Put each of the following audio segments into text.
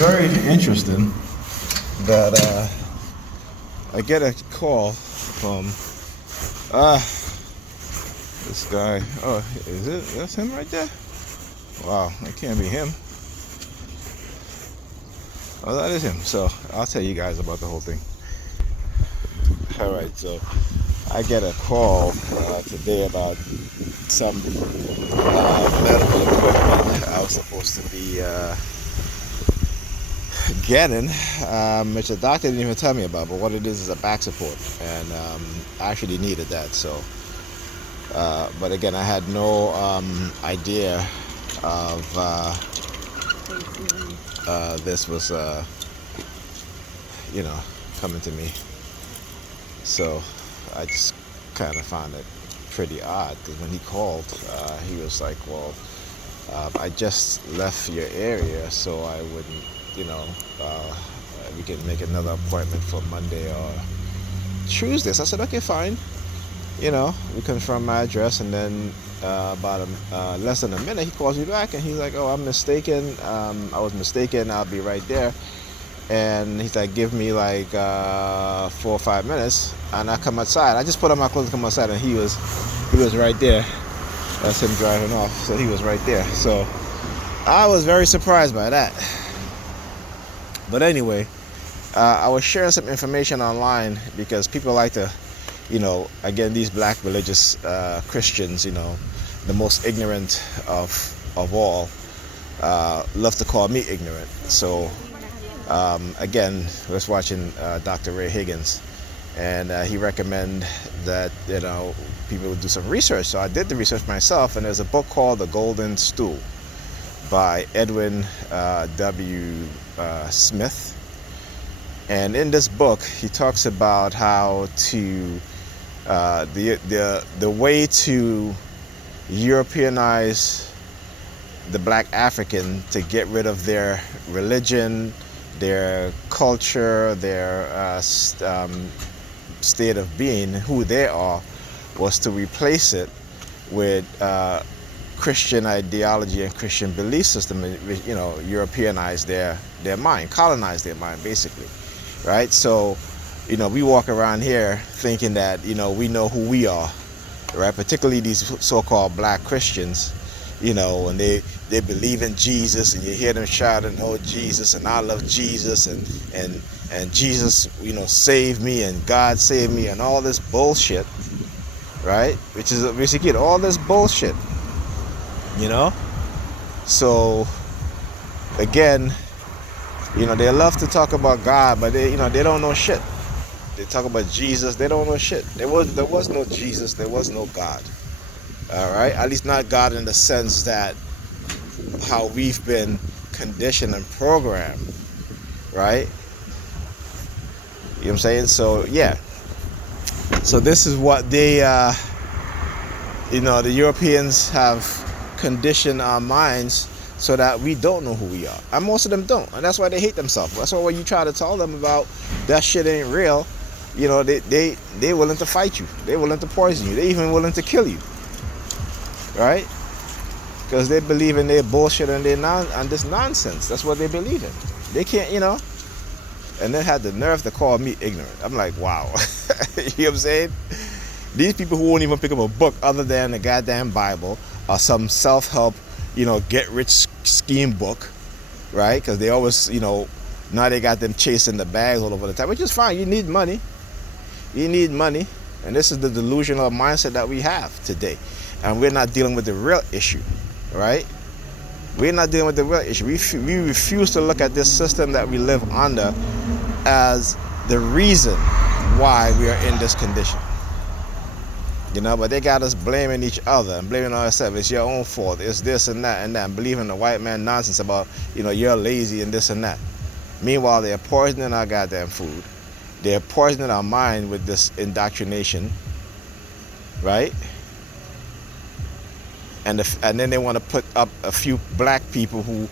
very interesting that I get a call from this guy. Oh, is it? That's him right there? Wow, that can't be him. Oh, that is him. So I'll tell you guys about the whole thing. All right, so I get a call today about some medical equipment I was supposed to be getting, which the doctor didn't even tell me about. But what it is a back support, and I actually needed that. So, but again, I had no idea of this was, coming to me. So I just kind of found it pretty odd, because when he called, he was like, well, I just left your area, so I wouldn't, we can make another appointment for Monday or Tuesday. So I said, okay, fine. We confirmed my address, and then about less than a minute, he calls me back, and he's like, oh, I'm mistaken. I was mistaken. I'll be right there. And he's like, give me like 4 or 5 minutes, and I come outside. I just put on my clothes and come outside, and he was right there. That's him driving off. So he was right there. So I was very surprised by that. But anyway, I was sharing some information online because people like to, again, these black religious Christians, the most ignorant of all, love to call me ignorant. So again, I was watching Dr. Ray Higgins, and he recommended that people would do some research. So I did the research myself, and there's a book called The Golden Stool by Edwin W. Smith. And in this book, he talks about how to the way to Europeanize the black African, to get rid of their religion, their culture, their state of being, who they are, was to replace it with Christian ideology and Christian belief system, Europeanize their mind, colonize their mind, basically, right? So, we walk around here thinking that, we know who we are, right? Particularly these so-called black Christians, and they believe in Jesus, and you hear them shouting, oh, Jesus, and I love Jesus, and Jesus, saved me, and God saved me, and all this bullshit, right? Which is basically all this bullshit, So, again, they love to talk about God, but they don't know shit. They talk about Jesus, they don't know shit. There was no Jesus, there was no God. All right, at least not God in the sense that how we've been conditioned and programmed, right? You know what I'm saying? So yeah. So this is what they, the Europeans have conditioned our minds so that we don't know who we are, and most of them don't, and that's why they hate themselves. That's why when you try to tell them about that shit ain't real, they willing to fight you, they willing to poison you, they even willing to kill you. Right? Because they believe in their bullshit and this nonsense. That's what they believe in. They can't, and they had the nerve to call me ignorant. I'm like, wow. You know what I'm saying? These people who won't even pick up a book other than the goddamn Bible or some self-help, get-rich scheme book, right? Because they always, now they got them chasing the bags all over the time, which is fine. You need money. And this is the delusional mindset that we have today. And we're not dealing with the real issue, right? We're not dealing with the real issue. We refuse to look at this system that we live under as the reason why we are in this condition. But they got us blaming each other and blaming ourselves. It's your own fault. It's this and that, and believing the white man nonsense about, you're lazy and this and that. Meanwhile, they're poisoning our goddamn food. They're poisoning our mind with this indoctrination, right? And then they want to put up a few black people who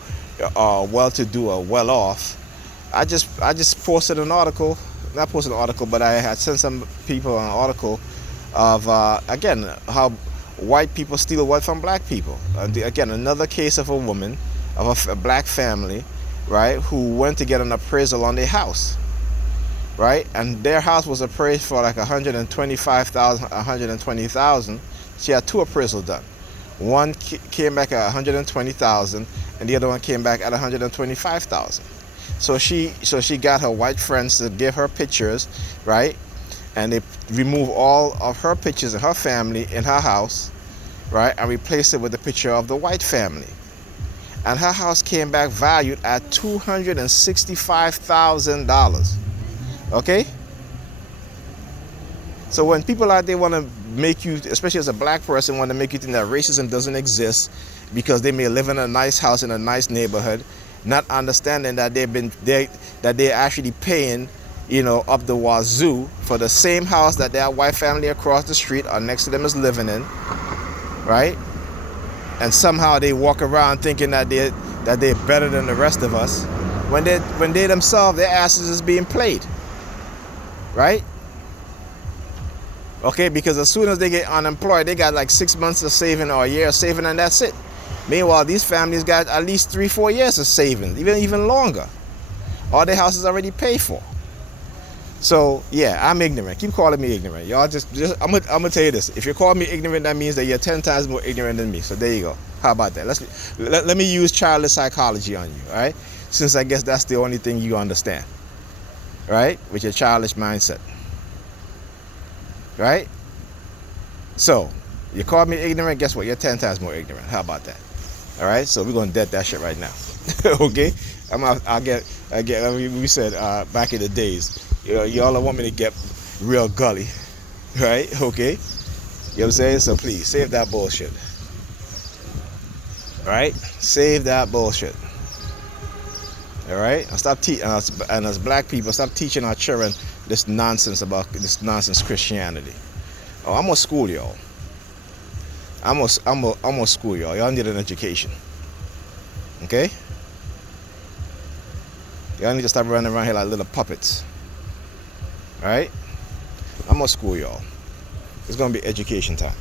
are well-to-do or well-off. I just posted an article, not posted an article, but I had sent some people an article of again how white people steal what from black people. Again, another case of a woman, of a black family, right, who went to get an appraisal on their house, right? And their house was appraised for like 125,000, 120,000. She had two appraisals done. One came back at 120,000, and the other one came back at 125,000. So she got her white friends to give her pictures, right? And they remove all of her pictures of her family in her house, right? And replace it with the picture of the white family. And her house came back valued at $265,000. Okay? So when people out there want to make you, especially as a black person, want to make you think that racism doesn't exist because they may live in a nice house in a nice neighborhood, not understanding that they're actually paying, you know, up the wazoo for the same house that their white family across the street or next to them is living in, right? And somehow they walk around thinking that they're better than the rest of us, when they themselves, their asses is being played, right? Okay, because as soon as they get unemployed, they got like 6 months of saving or a year of saving, and that's it. Meanwhile, these families got at least 3-4 years of savings, even longer. All their houses already paid for. So yeah, I'm ignorant. Keep calling me ignorant. Y'all just I'm gonna tell you this. If you call me ignorant, that means that you're 10 times more ignorant than me. So there you go. How about that? Let me use childish psychology on you, all right? Since I guess that's the only thing you understand, right? With your childish mindset, right? So you call me ignorant, guess what? You're 10 times more ignorant. How about that? All right, so we're gonna dead that shit right now. Okay, we said back in the days, you know, y'all want me to get real gully, right? Okay, you know what I'm saying? So please save that bullshit. All right, save that bullshit. All right, and stop and as black people, stop teaching our children this nonsense Christianity. Oh, I'm gonna school y'all. I'm gonna school y'all. Y'all need an education. Okay? Y'all need to stop running around here like little puppets. Alright? I'm gonna school y'all. It's gonna be education time.